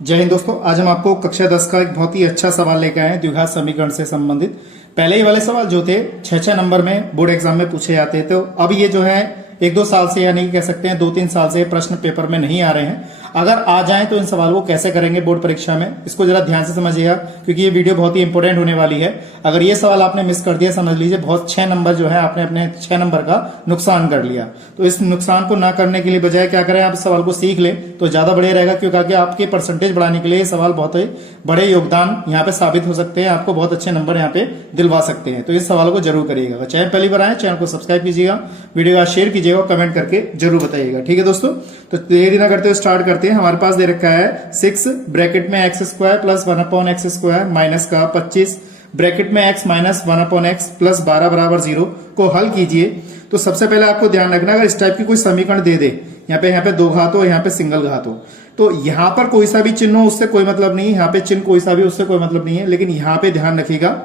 जय हिंद दोस्तों, आज हम आपको कक्षा 10 का एक बहुत ही अच्छा सवाल लेकर आए हैं द्विघात समीकरण से संबंधित। पहले ही वाले सवाल जो थे 6 नंबर में बोर्ड एग्जाम में पूछे जाते थे, तो अब ये जो है 1-2 साल से, यानी कि कह सकते हैं 2-3 साल से प्रश्न पेपर में नहीं आ रहे हैं। अगर आ जाएं तो इन सवालों को कैसे करेंगे बोर्ड परीक्षा में, इसको जरा ध्यान से समझिएगा, क्योंकि ये वीडियो बहुत ही इंपॉर्टेंट होने वाली है। अगर ये सवाल आपने मिस कर दिया, समझ लीजिए बहुत 6 नंबर जो है आपने अपने 6 नंबर का नुकसान कर लिया। तो इस नुकसान को ना करने के लिए बजाय क्या करें, आप सवाल को सीख लें तो ज्यादा बढ़िया रहेगा, क्योंकि आपके परसेंटेज बढ़ाने के लिए ये सवाल बहुत ही बड़े योगदान यहाँ पे साबित हो सकते हैं, आपको बहुत अच्छे नंबर यहाँ पे दिलवा सकते हैं। तो इस सवाल को जरूर करिएगा। चैनल पहली बार आए, चैनल को सब्सक्राइब कीजिएगा, वीडियो का शेयर कीजिएगा, कमेंट करके जरूर बताइएगा। ठीक है दोस्तों, तो देरी ना करते हुए स्टार्ट करते हैं। हमारे पास दे रखा है 6 ब्रैकेट में x square plus 1/x square minus का 25 ब्रैकेट में x माइनस 1/x प्लस 12 बराबर 0 को हल कीजिए। तो सबसे पहले आपको ध्यान रखना, अगर इस टाइप की कोई समीकरण दे दे, यहाँ पे 2 घात हो, यहाँ पे सिंगल घात हो, तो यहाँ पर कोई सा भी चिन्ह हो उससे कोई मतलब नहीं है, यहाँ पे चिन्ह कोई सा भी उससे कोई मतलब नहीं है। लेकिन यहाँ पे ध्यान रखिएगा,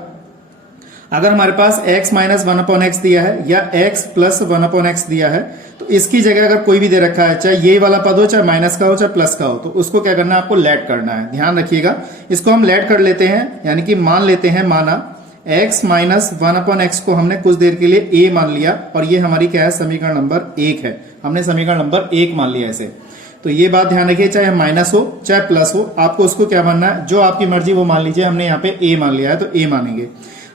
अगर हमारे पास x माइनस 1/x दिया है या x प्लस 1/x दिया है, तो इसकी जगह अगर कोई भी दे रखा है, चाहे ये वाला पद हो, चाहे माइनस का हो, चाहे प्लस का हो, तो उसको क्या करना है, आपको लेट करना है। ध्यान रखिएगा, इसको हम लेट कर लेते हैं, यानी कि मान लेते हैं, माना x माइनस 1/x को हमने कुछ देर के लिए a मान लिया, और ये हमारी क्या है, समीकरण नंबर 1 है। हमने समीकरण नंबर 1 मान लिया ऐसे। तो ये बात ध्यान रखिए, चाहे माइनस हो चाहे प्लस हो, आपको उसको क्या मानना है, जो आपकी मर्जी वो मान लीजिए। हमने यहाँ पे a मान लिया है तो a मानेंगे।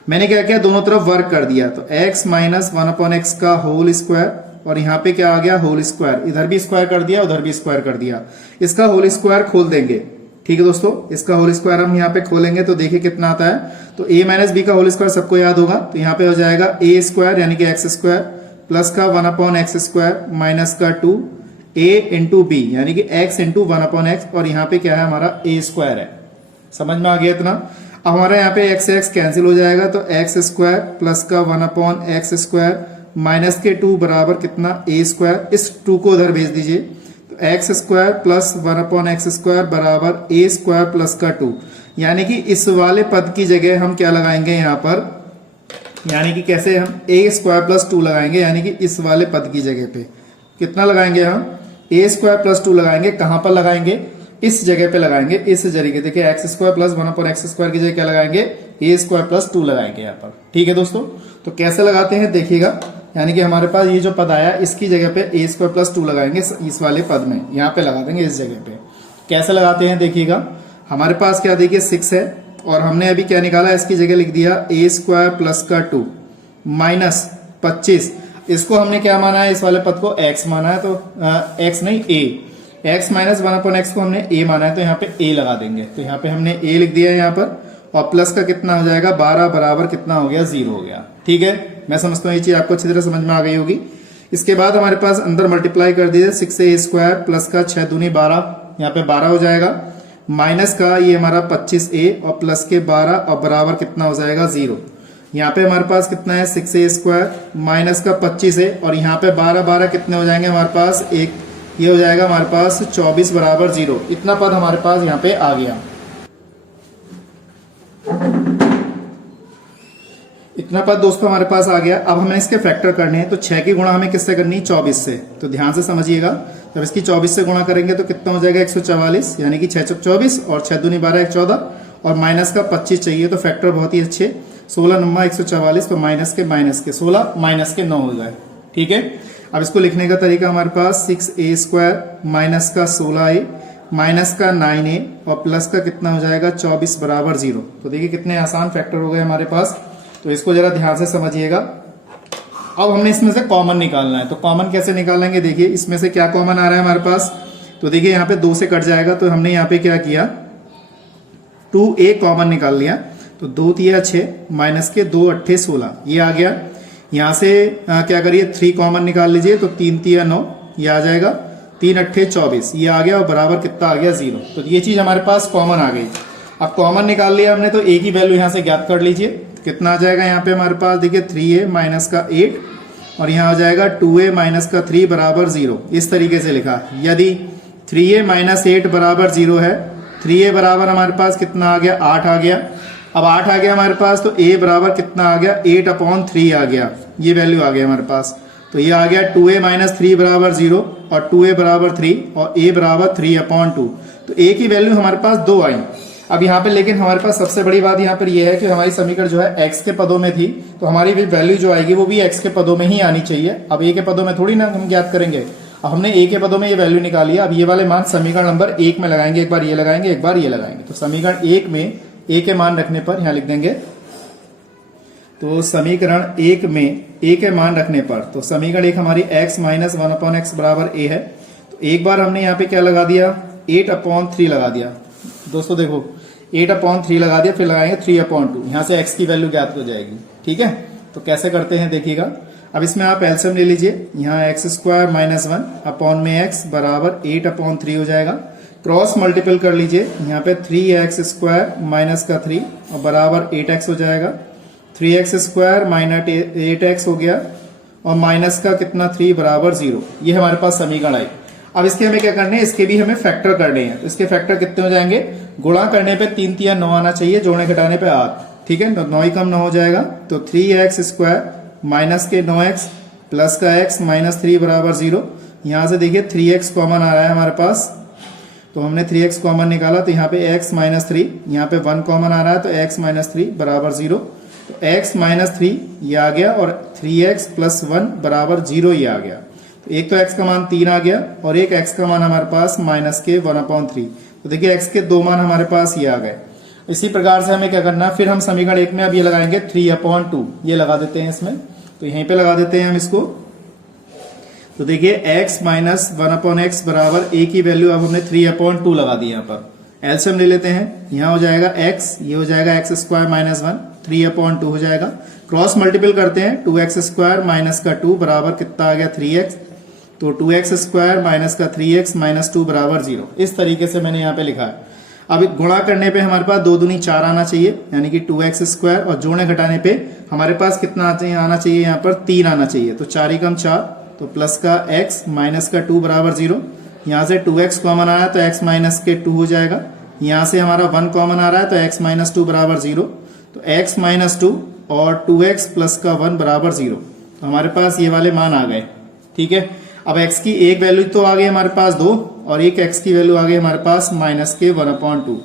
मैंने क्या किया, दोनों तरफ वर्क कर दिया, तो x माइनस 1/x का होल स्क्वायर, और यहाँ पे क्या आ गया, होल स्क्वायर, इधर भी स्क्वायर कर दिया, उधर भी स्क्वायर कर दिया। इसका होल स्क्वायर खोल देंगे। ठीक है दोस्तों, इसका होल स्क्वायर हम यहाँ पे खोलेंगे तो देखिए कितना आता है। तो a माइनस बी का होल स्क्वायर सबको याद होगा, तो यहाँ पे हो जाएगा a स्क्वायर यानी कि x स्क्वायर प्लस का 1/x स्क्वायर माइनस का 2a इंटू बी यानी कि x इंटू 1/x, और यहाँ पे क्या है, हमारा a स्क्वायर है। समझ में आ गया इतना। अब हमारा यहाँ पे x से x कैंसिल हो जाएगा, तो x स्क्वायर प्लस का 1/x स्क्वायर माइनस के 2 बराबर कितना, a स्क्वायर। इस 2 को उधर भेज दीजिए, तो x square plus 1/x square बराबर a स्क्वायर प्लस का 2, यानी कि इस वाले पद की जगह हम क्या लगाएंगे यहाँ पर, यानी कि कैसे, हम a स्क्वायर प्लस 2 लगाएंगे, यानी कि इस वाले पद की जगह पे कितना लगाएंगे, हम a स्क्वायर प्लस 2 लगाएंगे। कहां पर लगाएंगे, इस जगह पे लगाएंगे, इस जरिए। देखिए x square plus 1/x square की जगह क्या लगाएंगे, a स्क्वायर प्लस 2 लगाएंगे यहाँ पर। ठीक है दोस्तों, तो कैसे लगाते हैं देखिएगा, यानी कि हमारे पास ये जो पद आया, इसकी जगह पे a स्क्वायर प्लस 2 लगाएंगे, इस वाले पद में यहाँ पे लगा देंगे, इस जगह पे। कैसे लगाते हैं देखिएगा, हमारे पास क्या देखिए 6 है, और हमने अभी क्या निकाला, इसकी जगह लिख दिया a स्क्वायर प्लस का 2 माइनस 25। इसको हमने क्या माना है, इस वाले पद को x माना है, तो x नहीं a, x माइनस 1/x को हमने a माना है, तो यहाँ पे a लगा देंगे। तो यहाँ पे हमने a लिख दिया है यहाँ पर, और प्लस का कितना हो जाएगा, 12 बराबर कितना हो गया, 0 हो गया। ठीक है, मैं समझता हूँ ये चीज आपको अच्छी तरह समझ में आ गई होगी। इसके बाद हमारे पास अंदर मल्टीप्लाई कर दीजिए, 6a स्क्वायर प्लस का 6 दूनी 12, यहाँ पे 12 हो जाएगा, माइनस का ये हमारा 25a और प्लस के 12, और बराबर कितना हो जाएगा, 0। यहाँ पे हमारे पास कितना है, 6a स्क्वायर माइनस का 25a, और यहाँ पे 12 कितने हो जाएंगे हमारे पास, एक, ये हो जाएगा हमारे पास 24 बराबर 0। इतना पद हमारे पास यहाँ पे आ गया, इतना पद दोस्तों हमारे पास आ गया। अब हमें इसके फैक्टर करने हैं, तो 6 की गुणा हमें किससे करनी है, 24 से। तो ध्यान से समझिएगा, जब इसकी 24 से गुणा करेंगे तो कितना हो जाएगा, 144, यानी कि 6 चौक 24 और 6 दूनी 12 14, और माइनस का 25 चाहिए, तो फैक्टर बहुत ही अच्छे, 16 नंबर 144, तो माइनस के 16 माइनस के 9 हो गए। ठीक है, अब इसको लिखने का तरीका हमारे पास 6a स्क्वायर माइनस का 16a माइनस का 9a और प्लस का कितना हो जाएगा, 24 बराबर 0। तो देखिए कितने आसान फैक्टर हो गए हमारे पास। तो इसको जरा ध्यान से समझिएगा। अब हमने इसमें से कॉमन निकालना है, तो कॉमन कैसे निकालेंगे, देखिए इसमें से क्या कॉमन आ रहा है हमारे पास, तो देखिए यहाँ पे 2 से कट जाएगा, तो हमने यहाँ पे क्या किया, 2a कॉमन निकाल लिया, तो 2 तिया 6 माइनस के 2 अट्ठे 16, ये आ गया। यहाँ से क्या करिए, 3 कॉमन निकाल लीजिए, तो 3 तिया 9, ये आ जाएगा, 3 अट्ठे 24, ये आ गया, और बराबर कितना आ गया, 0। तो ये चीज हमारे पास कॉमन आ गई। अब कॉमन निकाल लिया हमने, तो a की वैल्यू यहाँ से ज्ञात कर लीजिए, कितना आ जाएगा, यहाँ पे हमारे पास देखिए 3a माइनस का 8, और यहाँ हो जाएगा 2a माइनस का 3 बराबर 0। इस तरीके से लिखा, यदि 3a माइनस 8 बराबर 0 है, 3a बराबर हमारे पास कितना आ गया, 8 आ गया। अब 8 आ गया हमारे पास, तो a बराबर कितना आ गया, 8/3 आ गया, ये वैल्यू आ गया हमारे पास। तो ये आ गया 2a माइनस 3 बराबर 0 और 2a बराबर 3 और a बराबर 3/2। तो a की वैल्यू हमारे पास 2 आई। अब यहाँ पे लेकिन हमारे पास सबसे बड़ी बात यहाँ पर ये है कि हमारी समीकरण जो है x के पदों में थी, तो हमारी भी वैल्यू जो आएगी वो भी x के पदों में ही आनी चाहिए। अब a के पदों में थोड़ी ना हम ज्ञात करेंगे। अब हमने a के पदों में ये वैल्यू निकाली है। अब ये वाले मान समीकरण नंबर 1 में लगाएंगे, एक बार ये लगाएंगे, एक बार ये लगाएंगे। तो समीकरण 1 में a के मान रखने पर यहाँ लिख देंगे, तो समीकरण 1 में a के मान रखने पर, तो समीकरण 1 हमारी x माइनस 1/x बराबर a है। तो एक बार हमने यहाँ पे क्या लगा दिया, 8/3 लगा दिया। दोस्तों देखो 8/3 लगा दिया, फिर लगाएंगे 3/2। यहाँ से x की वैल्यू ज्ञात हो जाएगी। ठीक है, तो कैसे करते हैं देखिएगा। अब इसमें आप एलसीएम ले लीजिए। यहाँ x² माइनस 1 अपॉन में x बराबर 8/3 हो जाएगा। क्रॉस मल्टीपल कर लीजिए, यहाँ पे 3x² माइनस का 3 और बराबर 8x हो जाएगा। 3x² माइनस 8x हो गया और माइनस का कितना 3 बराबर 0। ये हमारे पास समीकरण आई। अब इसके हमें क्या करने हैं, इसके भी हमें फैक्टर करने हैं। तो इसके फैक्टर कितने हो जाएंगे, गुणा करने पे 3 3 9 आना चाहिए, जोड़ने घटाने पे 8। ठीक है, तो 9 ही कम 9 हो जाएगा। तो 3x² माइनस के 9x प्लस का x माइनस 3 बराबर 0। यहाँ से देखिए 3x कॉमन आ रहा है हमारे पास, तो हमने 3x कॉमन निकाला, तो यहाँ पे x माइनस 3, यहाँ पे 1 कॉमन आ रहा है, तो x माइनस 3 बराबर 0। तो x माइनस 3 ये आ गया और 3x प्लस 1 बराबर 0 ये आ गया। तो एक तो x का मान 3 आ गया और एक x का मान हमारे पास माइनस के 1/3। तो देखिए x के 2 मान हमारे पास ये आ गए। इसी प्रकार से हमें क्या करना है, फिर हम समीकरण 1 में अब ये लगाएंगे 3/2, ये लगा देते हैं इसमें। तो यहीं पे लगा देते हैं हम इसको। तो देखिए x माइनस 1/x बराबर a की वैल्यू अब हमने 3/2 लगा दी। यहाँ पर एलसीएम ले लेते हैं। यहाँ हो जाएगा x, ये हो जाएगा x² माइनस 1, 3/2 हो जाएगा। क्रॉस मल्टीपल करते हैं, 2x² माइनस का 2 बराबर कितना आ गया 3x। तो 2x² माइनस का 3x माइनस 2 बराबर 0। इस तरीके से मैंने यहाँ पे लिखा है। अब गुणा करने पे हमारे पास 2 दूनी 4 आना चाहिए, यानी कि 2x² और जोड़ने घटाने पे हमारे पास कितना आना चाहिए, यहाँ पर 3 आना चाहिए। तो 4 ही कम 4, तो प्लस का x माइनस का 2 बराबर 0। यहाँ से 2x कॉमन आ रहा है तो x माइनस के 2 हो जाएगा। यहाँ से हमारा 1 कॉमन आ रहा है तो x माइनस 2 बराबर 0। तो x माइनस 2 और 2x प्लस का 1 बराबर 0। तो हमारे पास ये वाले मान आ गए। ठीक है, अब x की एक वैल्यू तो आ गई हमारे पास 2 और एक x की वैल्यू आ गई हमारे पास माइनस के 1/2।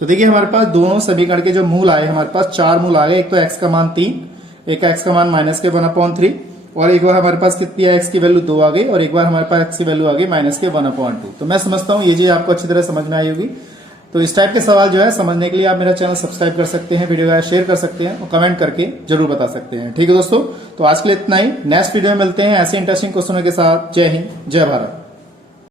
तो देखिए हमारे पास दोनों समीकरण के जो मूल आए, हमारे पास 4 मूल आ गए। एक तो x का मान 3, एक x का मान माइनस के 1/3 और एक बार हमारे पास कितनी है, x की वैल्यू 2 आ गई और एक बार हमारे पास x की वैल्यू आ गई माइनस के 1/2। तो मैं समझता हूँ ये चीज आपको अच्छी तरह समझ में आई होगी। तो इस टाइप के सवाल जो है समझने के लिए आप मेरा चैनल सब्सक्राइब कर सकते हैं, वीडियो को शेयर कर सकते हैं और कमेंट करके जरूर बता सकते हैं। ठीक है दोस्तों, तो आज के लिए इतना ही। नेक्स्ट वीडियो में मिलते हैं ऐसे इंटरेस्टिंग क्वेश्चनों के साथ। जय हिंद, जय भारत।